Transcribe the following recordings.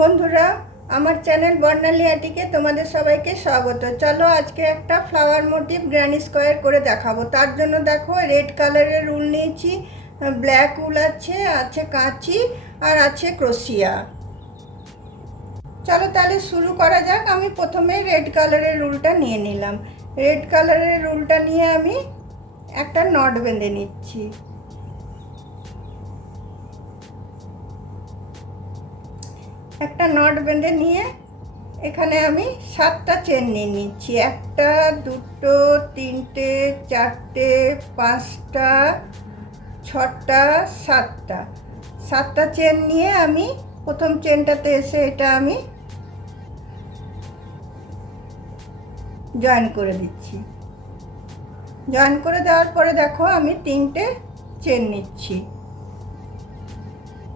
বন্ধুরা, আমার চ্যানেল বর্ণালী আটিকে তোমাদের সবাইকে স্বাগত। চলো আজকে একটা ফ্লাওয়ার মোটিভ গ্র্যানি স্কোয়ার করে দেখাবো। তার জন্য দেখো রেড কালারের উল নিয়েছি, ব্ল্যাক উল আছে কাঁচি আর আছে ক্রোশিয়া। চলো তাহলে শুরু করা যাক। আমি প্রথমে রেড কালারের উলটা নিয়ে নিলাম। রেড কালারের উলটা নিয়ে আমি একটা নট বেঁধে নিচ্ছি। একটা নট বেঁধে নিয়ে এখানে আমি 7টা চেন নিয়ে নিচ্ছি। 1টা 2টো 3টে 4টে 5টা 6টা 7টা চেন নিয়ে আমি প্রথম চেনটাতে এসে এটা আমি জয়েন করে দিচ্ছি। জয়েন করে দেওয়ার পরে দেখো আমি 3টে চেন নিচ্ছি।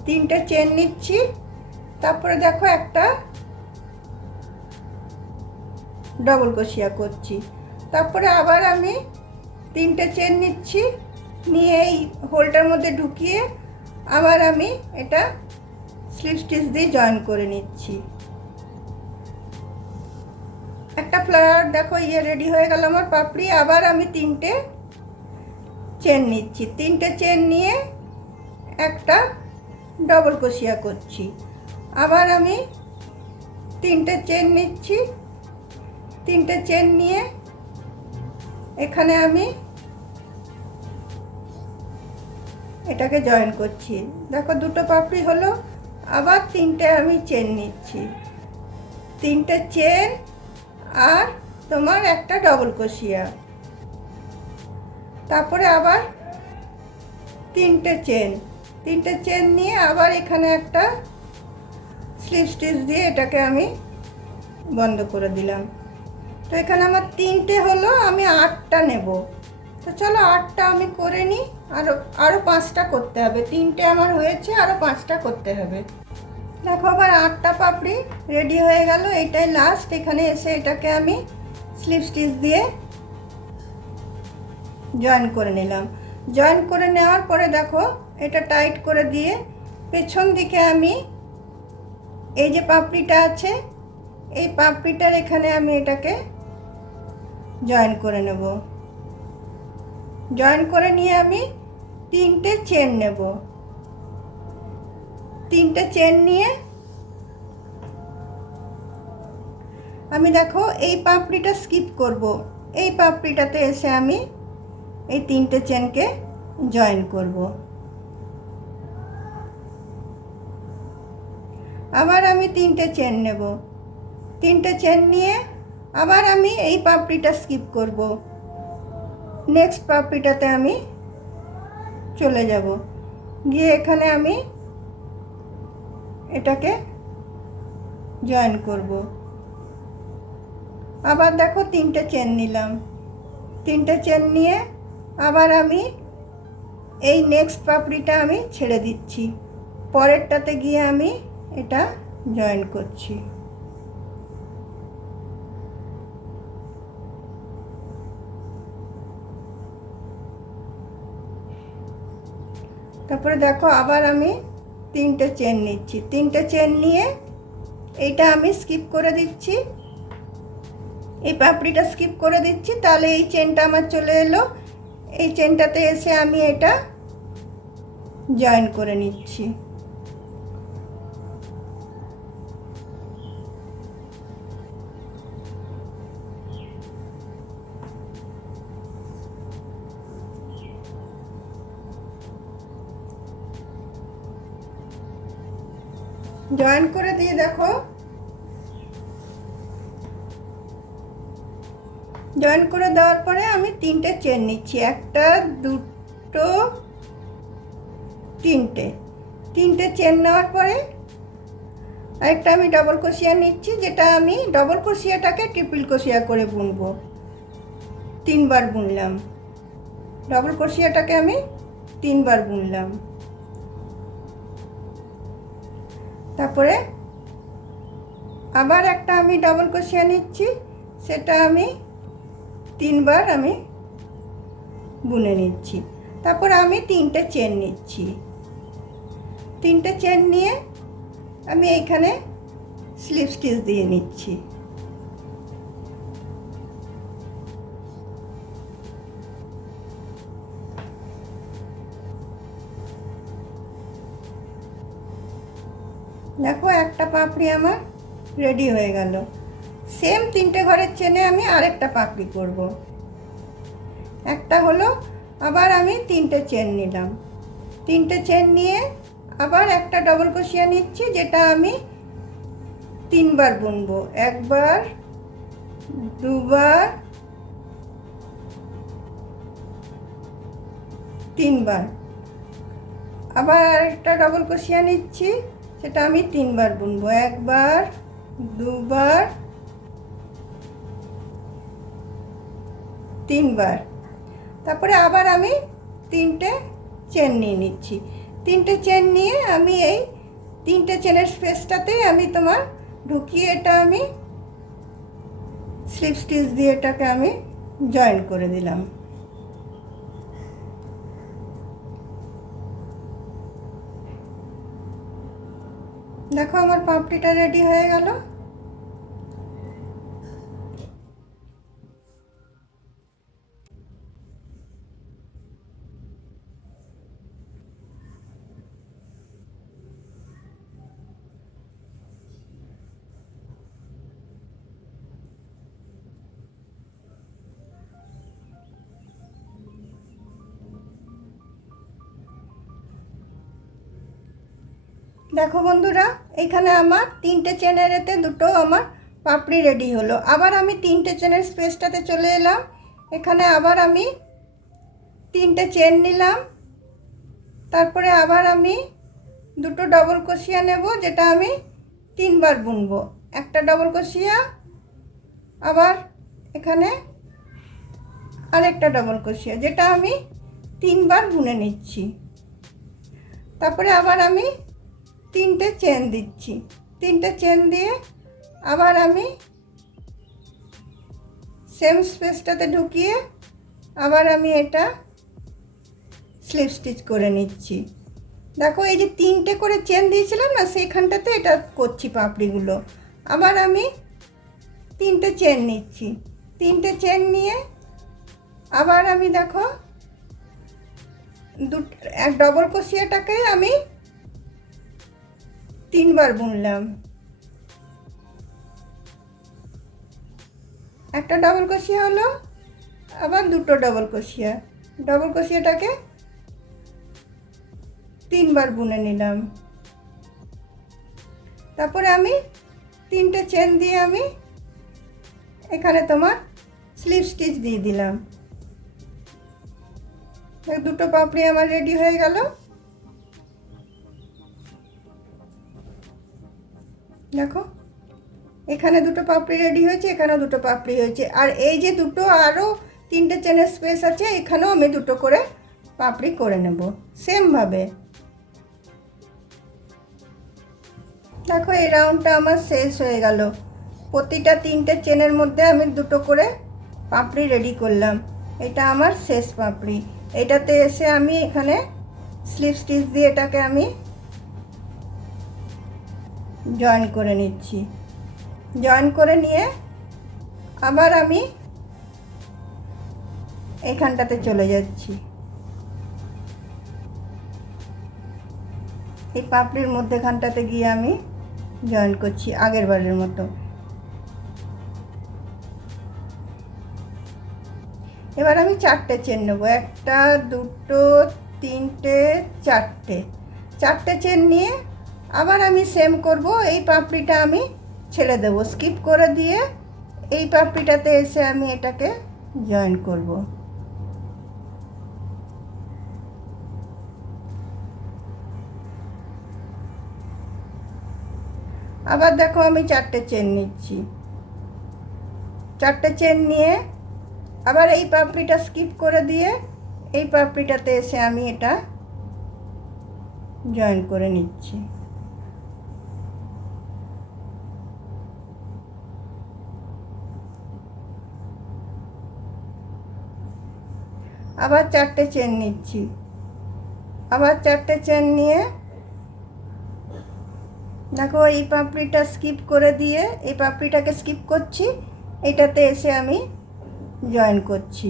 3টে চেন নিচ্ছি, তারপরে দেখো একটা ডবল ক্রোশিয়া করছি। তারপরে আবার আমি 3টে চেন নিচ্ছি, নিয়ে এই হোলটার মধ্যে ঢুকিয়ে আবার আমি এটা স্লিপ স্টিচ দিয়ে জয়েন করে নিচ্ছি। একটা ফ্লাওয়ার দেখো রেডি হয়ে গেল আমার পাপড়ি। আবার আমি 3টে চেন নিচ্ছি। 3টে চেন নিয়ে একটা ডবল ক্রোশিয়া করছি। আবার আমি 3টে চেন নিচ্ছি। 3টে চেন নিয়ে এখানে আমি এটাকে জয়েন করছি। দেখো দুটো পাপড়ি হলো। আবার 3টে আমি চেন নিচ্ছি। 3টে চেন আর তোমার একটা ডবল ক্রোশিয়া। তারপরে আবার 3টে চেন নিয়ে আবার এখানে একটা স্লিপ স্টিচ দিয়ে এটাকে আমি বন্ধ করে দিলাম। তো এখানে আমার 3টে হলো, আমি 8টা নেব। তো চলো 8টা আমি করে নিই। আরও 5টা করতে হবে। 3টে আমার হয়েছে, আরও 5টা করতে হবে। দেখো আবার 8টা পাপড়ি রেডি হয়ে গেল। এটাই লাস্ট। এখানে এসে এটাকে আমি স্লিপ স্টিচ দিয়ে জয়েন করে নিলাম। জয়েন করে নেওয়ার পরে দেখো এটা টাইট করে দিয়ে পেছন দিকে আমি এই যে পাপড়িটা আছে, এই পাপড়িটার এখানে আমি এটাকে জয়েন করে নেব। জয়েন করে নিয়ে আমি 3টে চেন নেব। 3টে চেন নিয়ে আমি দেখো এই পাপড়িটা স্কিপ করব। এই পাপড়িটাতে এসে আমি এই 3টে চেনকে জয়েন করব। আবার আমি 3টে চেন নেব। 3টে চেন নিয়ে আবার আমি এই পাপড়িটা স্কিপ করব। নেক্সট পাপড়িটাতে আমি চলে যাব, গিয়ে এখানে আমি এটাকে জয়েন করব। আবার দেখো 3টে চেন নিলাম। 3টে চেন নিয়ে আবার আমি এই নেক্সট পাপড়িটা আমি ছেড়ে দিচ্ছি। পরেরটাতে গিয়ে আমি এটা জয়েন করছি। তারপরে দেখো আবার আমি 3টে চেন নিচ্ছি। 3টে চেন নিয়ে এইটা আমি স্কিপ করে দিচ্ছি। এই পাপড়িটা স্কিপ করে দিচ্ছি, তাহলে এই চেনটা আমার চলে এলো। এই চেনটাতে এসে আমি এটা জয়েন করে নিচ্ছি। জয়েন করে দিয়ে দেখো জয়েন করে দেওয়ার পরে আমি 3টে চেন নিচ্ছি। 1টা 2টো 3টে চেন নেওয়ার পরে আরেকটা আমি ডবল ক্রোশিয়া নিচ্ছি, যেটা আমি ডবল ক্রোশিয়াটাকে ট্রিপল ক্রোশিয়া করে বুনবো। 3বার বুনলাম। ডবল ক্রোশিয়াটাকে আমি 3বার বুনলাম। তারপরে আবার একটা আমি ডবল ক্রোশিয়া নিচ্ছি, সেটা আমি 3বার আমি বুনে নিচ্ছি। তারপর আমি 3টে চেন নিচ্ছি। 3টে চেন নিয়ে আমি এইখানে স্লিপ স্টিচ দিয়ে নিচ্ছি। দেখো একটা পাপড়ি আমার রেডি হয়ে গেল। সেম 3টে ঘরের চেনে আমি আরেকটা পাপড়ি করব। একটা হলো, আবার আমি 3টে চেন নিলাম। 3টে চেন নিয়ে আবার একটা ডবল ক্রোশিয়া নিচ্ছি, যেটা আমি 3বার বুনবো। 1বার, 2বার, 3বার। আবার আরেকটা ডবল ক্রোশিয়া নিচ্ছি, সেটা আমি 3বার বুনবো। 1বার, 2বার, 3বার। তারপরে আবার আমি 3টে চেন নিয়ে নিচ্ছি। 3টে চেন নিয়ে আমি এই 3টে চেনের স্পেসটাতেই আমি তোমার ঢুকিয়ে এটা আমি স্লিপ স্টিচ দিয়ে এটাকে আমি জয়েন করে দিলাম। দেখো আমার পাপড়িটা রেডি হয়ে গেল। দেখো বন্ধুরা, এইখানে আমার 3টে চেনের এতে দুটো আমার পাপড়ি রেডি হলো। আবার আমি 3টে চেনের স্পেসটাতে চলে এলাম। এখানে আবার আমি 3টে চেন নিলাম। তারপরে আবার আমি দুটো ডবল ক্রোশিয়া নেব, যেটা আমি 3বার বুনবো। একটা ডবল ক্রোশিয়া, আবার এখানে আরেকটা ডবল ক্রোশিয়া, যেটা আমি 3বার বুনে নিচ্ছি। তারপরে আবার আমি 3টে চেন দিচ্ছি। 3টে চেন দিয়ে আবার আমি সেম স্পেসটাতে ঢুকিয়ে আবার আমি এটা স্লিপ স্টিচ করে নিচ্ছি। দেখো এই যে 3টে করে চেন দিয়েছিলাম না, সেইখানটাতে এটা করছি পাপড়িগুলো। আবার আমি 3টে চেন নিচ্ছি। 3টে চেন নিয়ে আবার আমি দেখো এক ডবল ক্রোশিয়াটাকে আমি 3বার বুনলাম। একটা ডবল ক্রোশিয়া হলো, আবার দুটো ডবল ক্রোশিয়া। ডবল ক্রোশিয়াটাকে 3বার বুনে নিলাম। তারপরে আমি 3টে চেন দিয়ে আমি এখানে তোমার স্লিপ স্টিচ দিয়ে দিলাম। দুটো পাপড়ি আমার রেডি হয়ে গেল। দেখো এখানে দুটো পাপড়ি রেডি হয়েছে, এখানেও দুটো পাপড়ি হয়েছে। আর এই যে দুটো আরও 3টে চেনের স্পেস আছে, এখানেও আমি দুটো করে পাপড়ি করে নেব সেমভাবে। দেখো এই রাউন্ডটা আমার শেষ হয়ে গেল। প্রতিটা 3টে চেনের মধ্যে আমি দুটো করে পাপড়ি রেডি করলাম। এটা আমার শেষ পাপড়ি। এটাতে এসে আমি এখানে স্লিপ স্টিচ দিয়ে এটাকে আমি জয়েন করে নিচ্ছি। জয়েন করে নিয়ে আবার আমি এইখানটাতে চলে যাচ্ছি। এই পাপড়ির মধ্যেখানটাতে গিয়ে আমি জয়েন করছি আগের বারের মতো। এবার আমি 4টে চেন নেব। 1, 2, 3, 4টে চেন নিয়ে আবার আমি সেম করব। এই পাপড়িটা আমি ছেড়ে দেব, স্কিপ করে দিয়ে এই পাপড়িটাতে এসে আমি এটাকে জয়েন করব। আবার দেখো আমি 4টে চেন নিচ্ছি। 4টে চেন নিয়ে আবার এই পাপড়িটা স্কিপ করে দিয়ে এই পাপড়িটাতে এসে আমি এটা জয়েন করে নিচ্ছি। আবার 4টে চেন নিচ্ছি। আবার 4টে চেন নিয়ে দেখো এই পাপড়িটা স্কিপ করে দিয়ে এই পাপড়িটাকে স্কিপ করছি, এটাতে এসে আমি জয়েন করছি।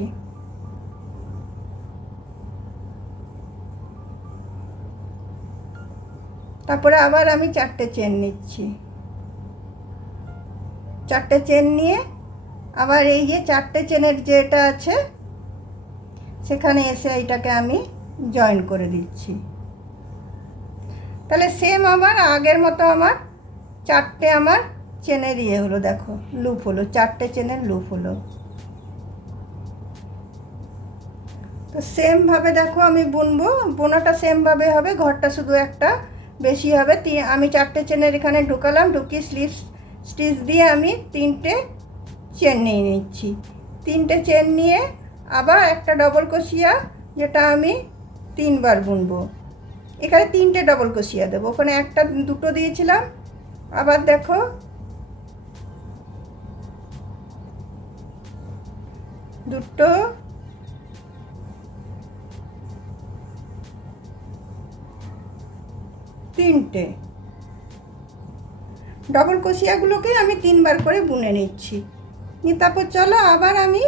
তারপরে আবার আমি 4টে চেন নিচ্ছি। 4টে চেন নিয়ে আবার এই যে 4টে চেনের যেটা আছে সেখানে এসে এইটাকে আমি জয়েন করে দিচ্ছি। তাহলে সেম আমার আগের মতো আমার 4টে আমার চেনের হলো, দেখো লুপ হলো, 4টে চেনের লুপ হলো। তো সেমভাবে দেখো আমি বুনবো, বোনাটা সেমভাবে হবে, ঘরটা শুধু একটা বেশি হবে। আমি 4টে চেনের এখানে ঢুকালাম, ঢুকিয়ে স্টিচ দিয়ে আমি 3টে চেন নিয়ে নিচ্ছি। 3টে চেন নিয়ে আবার একটা ডবল ক্রোশিয়া, যেটা আমি 3বার বুনবো। এখানে 3টে ডবল ক্রোশিয়া দেবো, ওখানে একটা দুটো দিয়েছিলাম, আবার দেখো দুটো, তিনটে ডবল ক্রোশিয়াগুলোকে আমি 3বার করে বুনে নিচ্ছি। তারপর চলো আবার আমি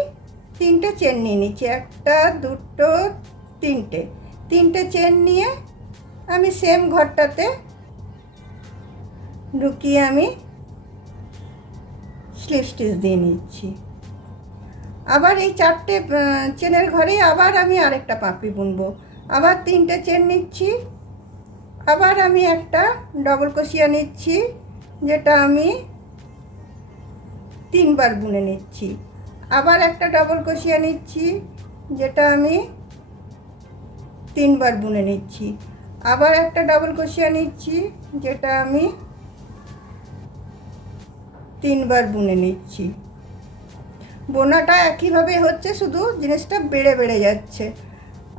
3টে চেন নিয়ে নিচ্ছি, একটা দুটো তিনটে চেন নিয়ে আমি সেম ঘরটাতে ঢুকিয়ে আমি স্লিপ স্টিচ দিয়ে নিচ্ছি। আবার এই 4টে চেনের ঘরেই আবার আমি আরেকটা পাপড়ি বুনবো। আবার 3টে চেন নিচ্ছি, আবার আমি একটা ডবল ক্রোশিয়া নিচ্ছি, যেটা আমি 3বার বুনে নিচ্ছি। আবার একটা ডবল ক্রোশিয়া নিচ্ছি, যেটা আমি 3বার বুনে নিচ্ছি। আবার একটা ডবল ক্রোশিয়া নিচ্ছি, যেটা আমি 3বার বুনে নিচ্ছি। বোনাটা একইভাবে হচ্ছে, শুধু জিনিসটা বেড়ে বেড়ে যাচ্ছে।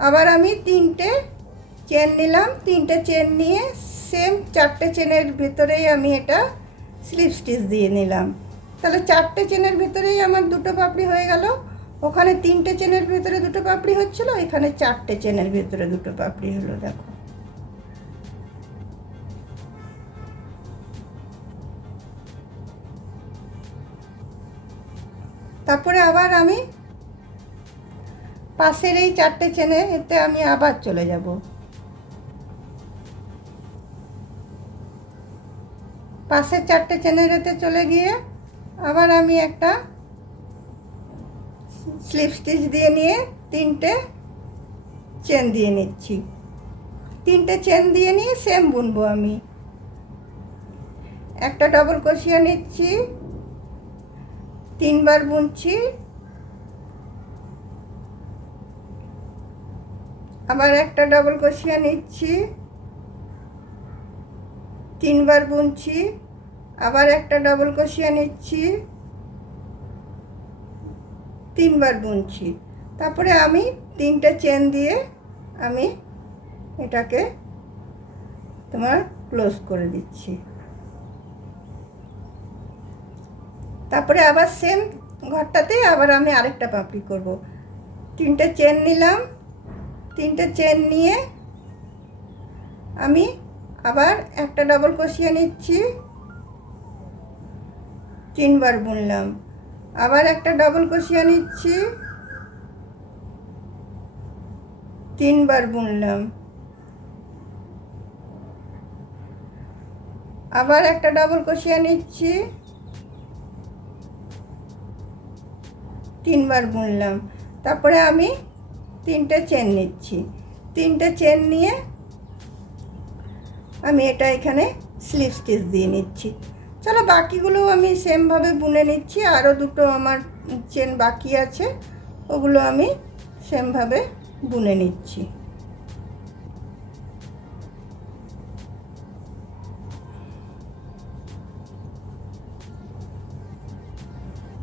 আবার আমি 3টে চেন নিলাম, 3টে চেন নিয়ে সেম 4টে চেনের ভিতরেই আমি এটা স্লিপ স্টিচ দিয়ে নিলাম। তাহলে 4টে চেনের ভিতরেই আমার দুটো পাপড়ি হয়ে গেল। ওখানে 3টে চেনের ভিতরে দুটো পাপড়ি হচ্ছিল, এখানে 4টে চেনের ভিতরে দুটো পাপড়ি হলো, দেখো। তারপরে আবার আমি পাশের এই 4টে চেনে এতে আমি আবার চলে যাব। পাশের 4টে চেনের এতে চলে গিয়ে আবার আমি একটা স্লিপ স্টিচ দিয়ে নিয়ে 3টে চেন দিয়ে নিচ্ছি। 3টে চেন দিয়ে নিয়ে সেম বুনবো আমি। একটা ডবল ক্রোশিয়া নিচ্ছি, 3বার বুনছি, আবার একটা ডবল ক্রোশিয়া নিচ্ছি, 3বার বুনছি, আবার একটা ডবল ক্রোশিয়া নিচ্ছি, 3বার বুনছি। তারপরে আমি 3টে চেন দিয়ে আমি এটাকে তোমার ক্লোজ করে দিচ্ছি। তারপরে আবার সেম ঘরটাতে আবার আমি আরেকটা পাপড়ি করব। 3টে চেন নিলাম, 3টে চেন নিয়ে আমি আবার একটা ডবল ক্রোশিয়া নিচ্ছি, 3বার বুনলাম, আবার একটা ডবল ক্রোশিয়া নিচ্ছি, 3বার বুনলাম, আবার একটা ডবল ক্রোশিয়া নিচ্ছি, 3বার বুনলাম। তারপরে আমি 3টে চেন নিচ্ছি, 3টে চেন নিয়ে আমি এটা এখানে স্লিপ স্টিচ দিয়ে নিচ্ছি। চলো বাকিগুলো আমি সেমভাবে বুনে নিচ্ছি। আরও দুটো আমার চেন বাকি আছে, ওগুলো আমি সেমভাবে বুনে নিচ্ছি।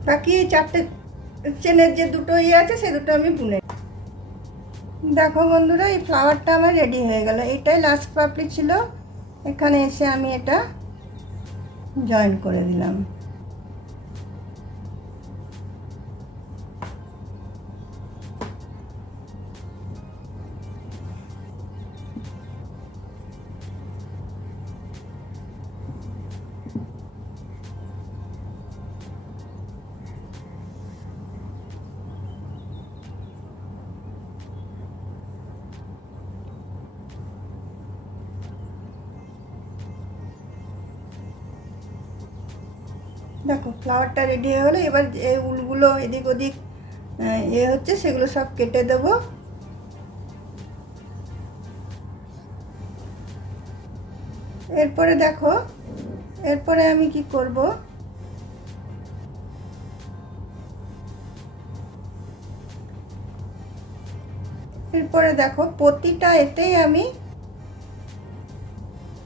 বাকি এই 4টে চেনের যে দুটো আছে সে দুটো আমি বুনে। দেখো বন্ধুরা, এই ফ্লাওয়ারটা আমার রেডি হয়ে গেল। এটাই লাস্ট পাপড়ি ছিল, এখানে এসে আমি এটা জয়েন করে দিলাম। দেখো ফ্লাওয়ারটা রেডি হয়ে গেলো। এবার যে উলগুলো এদিক ওদিক হচ্ছে সেগুলো সব কেটে দেবো। এরপরে দেখো, এরপরে আমি কি করব, এরপরে দেখো প্রতিটা এতেই আমি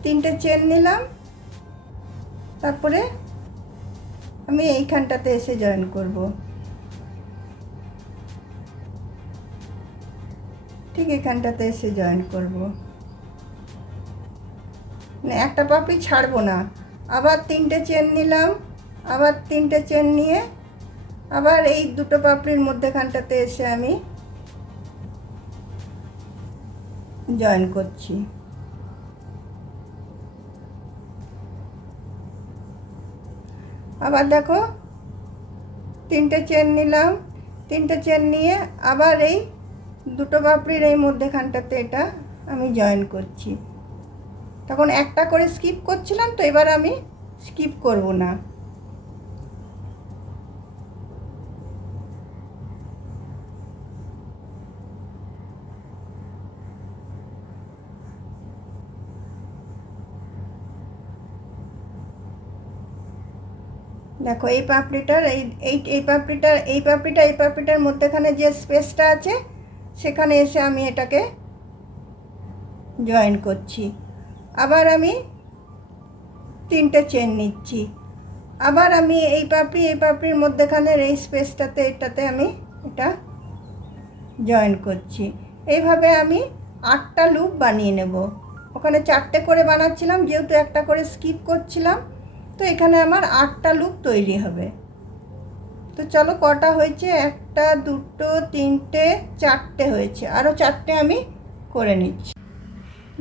3টে চেন নিলাম। তারপরে আমি এইখানটাতে এসে জয়েন করব। ঠিক এখানটাতে এসে জয়েন করব, মানে একটা পাপড়ি ছাড়বো না। আবার 3টে চেন নিলাম, আবার 3টে চেন নিয়ে আবার এই দুটো পাপড়ির মধ্যেখানটাতে এসে আমি জয়েন করছি। আবার দেখো 3টে চেন নিলাম, 3টে চেন নিয়ে আবার এই দুটো পাপড়ির এই মধ্যেখানটাতে এটা আমি জয়েন করছি। তখন একটা করে স্কিপ করছিলাম, তো এবার আমি স্কিপ করব না। দেখো এই পাপড়িটার এই পাপড়িটার মধ্যেখানে যে স্পেসটা আছে সেখানে এসে আমি এটাকে জয়েন করছি। আবার আমি 3টে চেন নিচ্ছি, আবার আমি এই পাপড়ির মধ্যেখানের এই স্পেসটাতে এটাতে আমি এটা জয়েন করছি। এইভাবে আমি 8টা লুপ বানিয়ে নেব। ওখানে 4টে করে বানাচ্ছিলাম, যেহেতু একটা করে স্কিপ করছিলাম, তো এখানে আমার 8টা লুপ তৈরি হবে। তো চলো কটা হয়েছে, 1 2 3 4টে হয়েছে, আরও 4টে আমি করে নিচ্ছি।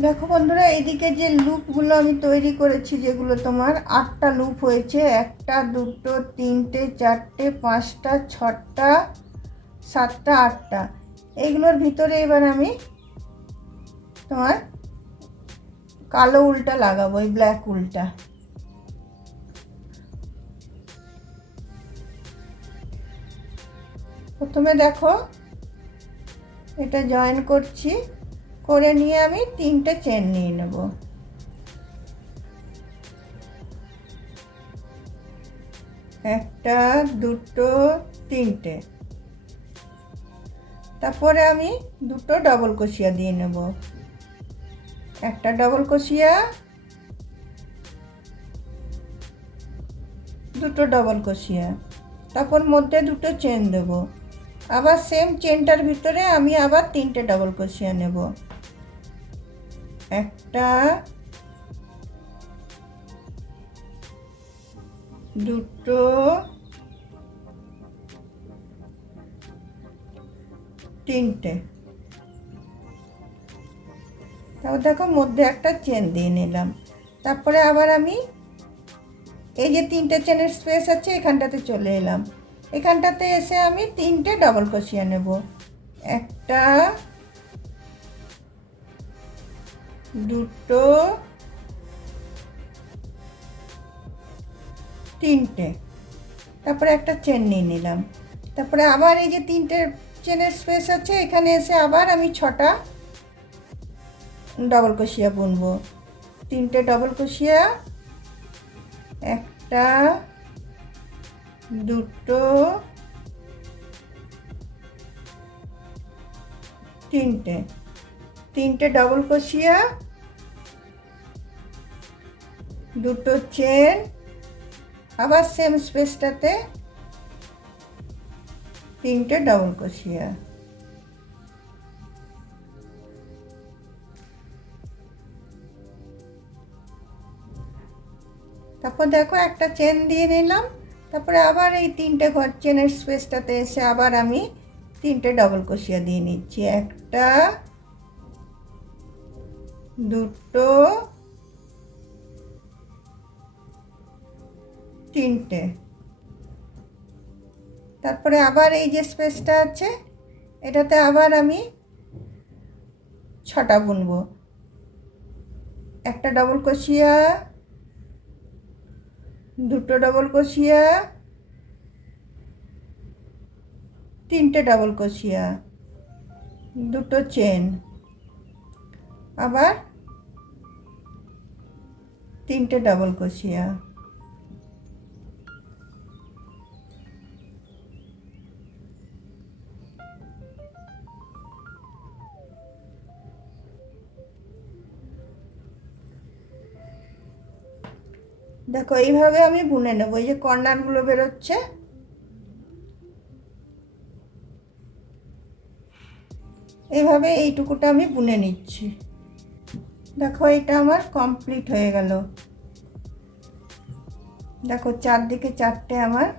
দেখো বন্ধুরা, এইদিকে যে লুপগুলো আমি তৈরি করেছি, যেগুলো তোমার 8টা লুপ হয়েছে, 1 2 3 4 5 6 7 8টা, এইগুলোর ভিতরে এবার আমি তোমার কালো উলটা লাগাবো, এই ব্ল্যাক উলটা। প্রথমে দেখো এটা জয়েন করছি, করে নিয়ে আমি 3টে চেন নিয়ে নেব। 1 2 3টে। তারপরে আমি 2টো ডবল ক্রোশিয়া দিয়ে নেব, একটা ডবল ক্রোশিয়া, 2টো ডবল ক্রোশিয়া, তারপর মধ্যে 2টো চেন দেব। আবার সেম চেনটার ভিতরে আমি আবার 3টে ডবল ক্রোশিয়া নেব, 1 2 3টে। তারপর দেখো মধ্যে একটা চেন দিয়ে নিলাম। তারপরে আবার আমি এই যে 3টে চেনের স্পেস আছে এখানটাতে চলে এলাম। এখানটাতে এসে আমি 3টে ডবল ক্রোশিয়া নেব, 1 2 3টে। তারপরে একটা চেন নিয়ে নিলাম। তারপরে আবার এই যে 3টে চেনের স্পেস আছে এখানে এসে আবার আমি 6টা ডবল ক্রোশিয়া বুনবো, 3টে ডবল ক্রোশিয়া, 1 2 3টে ডবল ক্রোশিয়া, 2টো চেন, আবার সেম স্পেসটাতে 3টে ডবল ক্রোশিয়া। তারপর দেখো একটা চেন দিয়ে নিলাম। তারপরে আবার এই 3টে ঘর চেনের স্পেসটাতে এসে আবার আমি 3টে ডবল ক্রোশিয়া দিয়ে নিচ্ছি, 1 2 3টে। তারপরে আবার এই যে স্পেসটা আছে এটাতে আবার আমি 6টা বুনবো, একটা ডবল ক্রোশিয়া, দুটো ডবল ক্রোশিয়া, তিনটে ডবল ক্রোশিয়া, দুটো চেন, আবার তিনটে ডবল ক্রোশিয়া, দেখো এইভাবে আমি বুনে নেবো। এই যে কর্নারগুলো বেরোচ্ছে, এইভাবে এইটুকুটা আমি বুনে নিচ্ছি। দেখো এটা আমার কমপ্লিট হয়ে গেল। দেখো চারদিকে চারটে আমার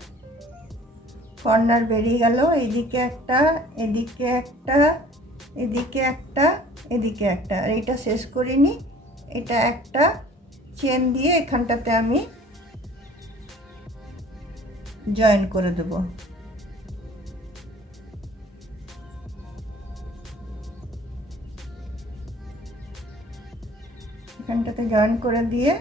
কর্নার বেরিয়ে গেল। এইদিকে একটা, এদিকে একটা, এদিকে একটা, এদিকে একটা। আর এইটা শেষ করিনি, এটা একটা চেন দিয়ে এখানটাতে আমি জয়েন করে দেবো। এখানটাতে জয়েন করে দিয়ে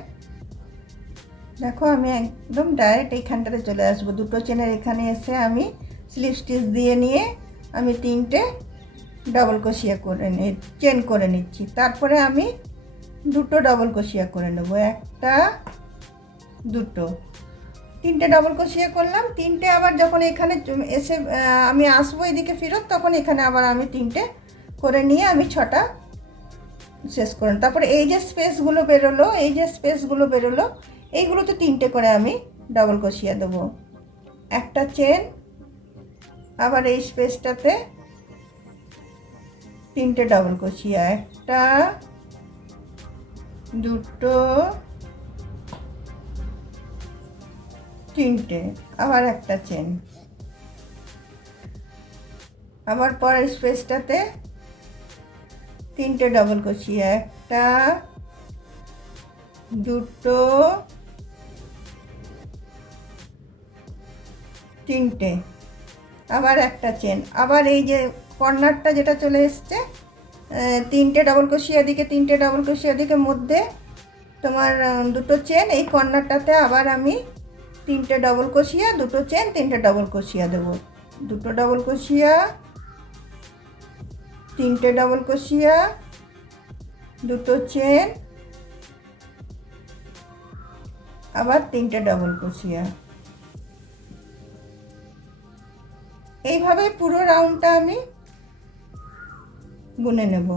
দেখো আমি একদম ডাইরেক্ট এইখানটাতে চলে আসবো। দুটো চেনের এখানে এসে আমি স্লিপ স্টিচ দিয়ে নিয়ে আমি তিনটে ডবল ক্রোশিয়া করে চেন করে নিচ্ছি। তারপরে আমি দুটো ডবল ক্রোশিয়া করে নেব, একটা, দুটো, তিনটে ডবল ক্রোশিয়া করলাম। তিনটে আবার যখন এখানে এসে আমি আসবো এদিকে ফেরত, তখন এখানে আবার আমি তিনটে করে নিয়ে আমি ছটা শেষ করলাম। তারপরে এই যে স্পেসগুলো বেরোলো, এই যে স্পেসগুলো বেরোলো, এইগুলোতে তিনটে করে আমি ডবল ক্রোশিয়া দেবো। একটা চেন, আবার এই স্পেসটাতে তিনটে ডবল ক্রোশিয়া, একটা, দুটো, তিনটে, আবার একটা চেন, আবার পরের স্পেসটাতে তিনটে ডবল ক্রোশিয়া, একটা, দুটো, তিনটে, আবার একটা চেন, আবার এই যে কর্নারটা যেটা চলে এসছে, তিনটে ডবল ক্রোশিয়া এদিকে, তিনটে ডবল ক্রোশিয়া এদিকে, মধ্যে তোমার দুটো চেন, এই কর্নারটাতে আবার আমি তিনটে ডবল ক্রোশিয়া, দুটো চেন, তিনটে ডবল ক্রোশিয়া দেবো। দুটো ডবল ক্রোশিয়া, তিনটে ডবল ক্রোশিয়া, দুটো চেন, আবার তিনটে ডবল ক্রোশিয়া। এইভাবে পুরো রাউন্ডটা আমি বুনে নেব।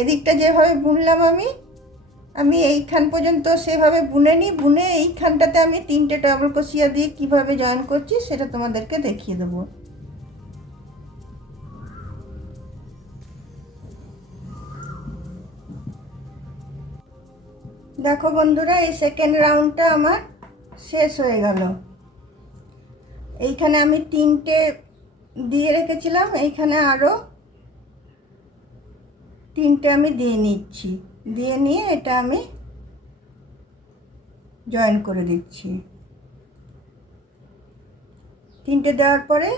এদিকটা যেভাবে বুনলাম আমি এইখান পর্যন্ত সেভাবে বুনে নিই। বুনে এইখানটাতে আমি তিনটে ডবল ক্রোশিয়া দিয়ে কিভাবে জয়েন করছি সেটা তোমাদেরকে দেখিয়ে দেবো। দেখো বন্ধুরা, এই সেকেন্ড রাউন্ডটা আমার শেষ হয়ে গেল। এইখানে আমি তিনটে দিয়ে রেখেছিলাম, এইখানে আরও তিনটে আমি দিয়ে নিচ্ছি। দিয়ে নিয়ে এটা আমি জয়েন করে দিচ্ছি। তিনটে দেওয়ার পরে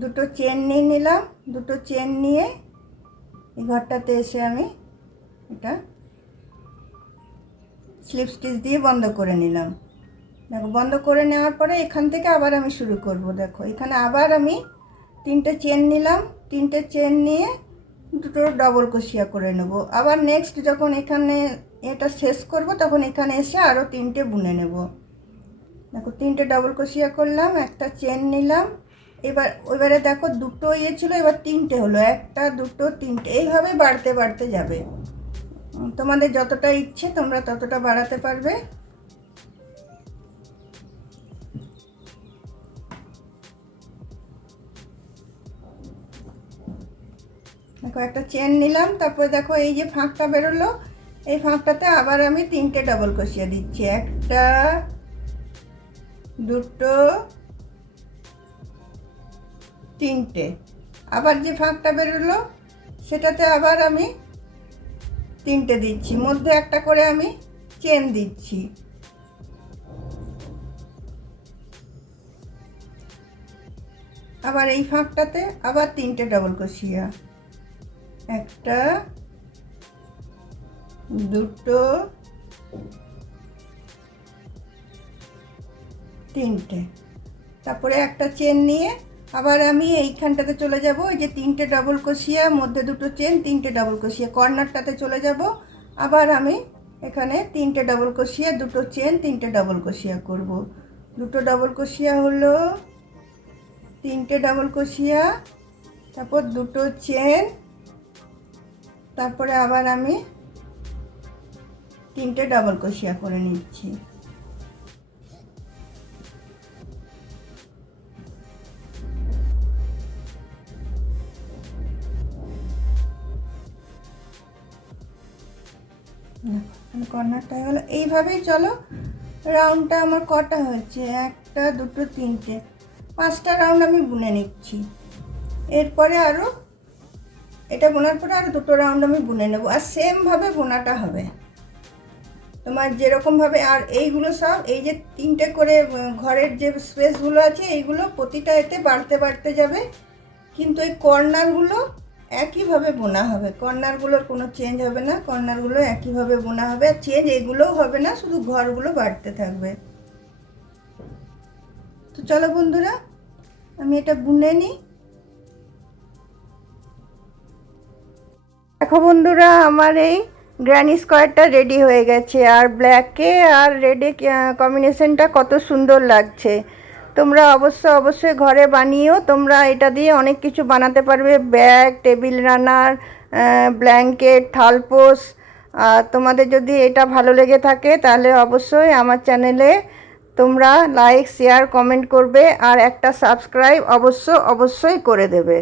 দুটো চেন নিয়ে নিলাম। দুটো চেন নিয়ে এই ঘরটাতে এসে আমি এটা স্লিপ স্টিচ দিয়ে বন্ধ করে নিলাম। দেখো বন্ধ করে নেওয়ার পরে এখান থেকে আবার আমি শুরু করব। দেখো এখানে আবার আমি তিনটে চেন নিলাম। তিনটে চেন নিয়ে দুটো ডবল ক্রোশিয়া করে নেব। আবার নেক্সট যখন এখানে এটা শেষ করব তখন এখানে এসে আরও তিনটে বুনে নেব। দেখো তিনটে ডবল ক্রোশিয়া করলাম, একটা চেন নিলাম। এবারে দেখো দুটো ছিল, এবার তিনটে হলো, একটা, দুটো, তিনটে, এইভাবে বাড়তে বাড়তে যাবে। তোমাদের যতটা ইচ্ছে তোমরা ততটা বাড়াতে পারবে। দেখো একটা চেন নিলাম, তারপরে দেখো এই যে ফাঁকটা বেরোলো, এই ফাঁকটাতে আবার আমি তিনটে ডবল ক্রোশিয়া দিচ্ছি। একটা, দুটো, তিনটে। আবার যে ফাঁকটা বেরোলো সেটাতে আবার আমি তিনটে দিচ্ছি, মধ্যে একটা করে আমি চেন দিচ্ছি। আবার এই ফাঁকটাতে আবার তিনটে ডবল ক্রোশিয়া, একটা, দুটো, তিনটে। তারপরে একটা চেন নিয়ে আবার আমি এইখানটাতে চলে যাব, ওই যে তিনটে ডবল ক্রোশিয়া, মধ্যে দুটো চেন, তিনটে ডবল ক্রোশিয়া, কর্নারটাতে চলে যাব। আবার আমি এখানে তিনটে ডবল ক্রোশিয়া, দুটো চেন, তিনটে ডবল ক্রোশিয়া করব। দুটো ডবল ক্রোশিয়া হলো, তিনটে ডবল ক্রোশিয়া, তারপর দুটো চেন, তারপরে আবার আমি তিনটে ডবল ক্রোশিয়া করে নিচ্ছি। কর্নারটা হলো এইভাবেই। চলো, রাউন্ডটা আমার কটা হয়েছে, একটা দুটো তিনটে, পাঁচটা রাউন্ড আমি বুনে নিচ্ছি। এরপরে আরও এটা বোনার পরে আরও দুটো রাউন্ড আমি বুনে নেব, আর সেমভাবে বোনাটা হবে তোমার যেরকমভাবে। আর এইগুলো সব, এই যে তিনটে করে ঘরের যে স্পেসগুলো আছে, এইগুলো প্রতিটা এতে বাড়তে বাড়তে যাবে, কিন্তু এই কর্নারগুলো একইভাবে বোনা হবে, কর্নারগুলোর কোনো চেঞ্জ হবে না, কর্নারগুলো একইভাবে বোনা হবে, আর চেঞ্জ এগুলোও হবে না, শুধু ঘরগুলো বাড়তে থাকবে। তো চলো বন্ধুরা, আমি এটা বুনে নিই। দেখো বন্ধুরা, আমার এই গ্র্যানি স্কোয়ারটা রেডি হয়ে গেছে, আর ব্ল্যাকে আর রেডে কম্বিনেশনটা কত সুন্দর লাগছে। তোমরা অবশ্যই ঘরে বানিয়েও তোমরা এটা দিয়ে অনেক কিছু বানাতে পারবে, ব্যাগ, টেবিল রানার, ব্ল্যাঙ্কেট, থালপোস। আর তোমাদের যদি এটা ভালো লেগে থাকে তাহলে অবশ্যই আমার চ্যানেলে তোমরা লাইক, শেয়ার, কমেন্ট করবে, আর একটা সাবস্ক্রাইব অবশ্যই করে দেবে।